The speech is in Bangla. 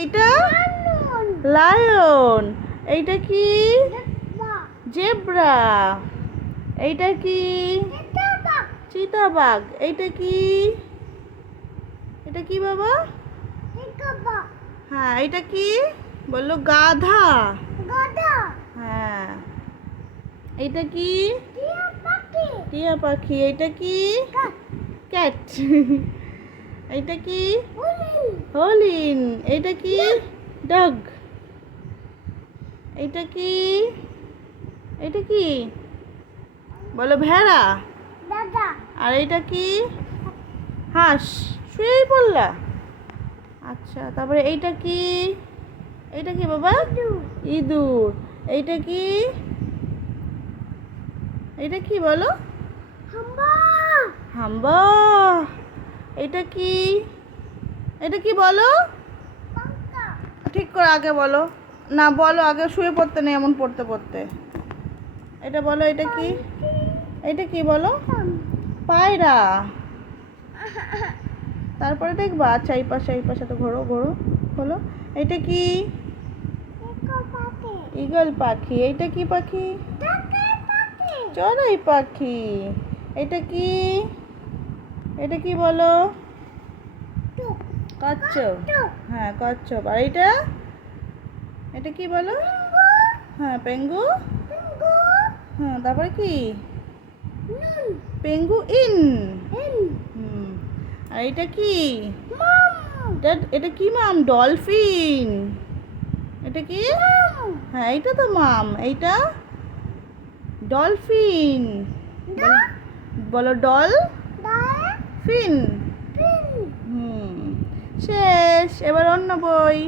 এইটা লায়ন। এইটা কি? জেব্রা। এইটা কি? চিতাবাঘ। এইটা কি? এটা কি বাবা? হ্যাঁ, এটা কি বললো? গাধা। হ্যাঁ, এইটা কি? টিয়া পাখি। এইটা কি? ক্যাট। এইটা কি? হরিণ। এইটা কি? ডগ। এইটা কি? এটা কি বলো? ভেড়া। আর এইটা কি? হাঁস। শুয়েই পড়লা? আচ্ছা, তারপরে এইটা কি? এইটা কি বাবা? ইঁদুর। এইটা কি? এটা কি বলো? হাম্বা। এটা কি? এটা কি বলো? ঠিক করে আগে বলো। না, বলো আগে। শুয়ে পড়তে নেই এমন পড়তে পড়তে। এটা বলো। এটা কি? এটা কি বলো? পায়রা। তারপরে দেখবা। আচ্ছা, এই পাশে তো ঘোরো ঘোরো হলো। এটা কি? ঈগল পাখি। এইটা কি পাখি? চড়াই পাখি। এটা কি? এটা কি বলো? কচ্ছপ। হ্যাঁ, কচ্ছপ। আর এইটা? এটা কি বলো? হ্যাঁ, পেঙ্গু। হ্যাঁ, তারপরে কি? পেঙ্গুইন। হুম। আর এটা কি? এটা কি মাম? ডলফিন। এটা কি? হ্যাঁ, এইটা তো মাম। এইটা ডলফিন। বলো ডলফিন। শেষ। এবার অন্য বই।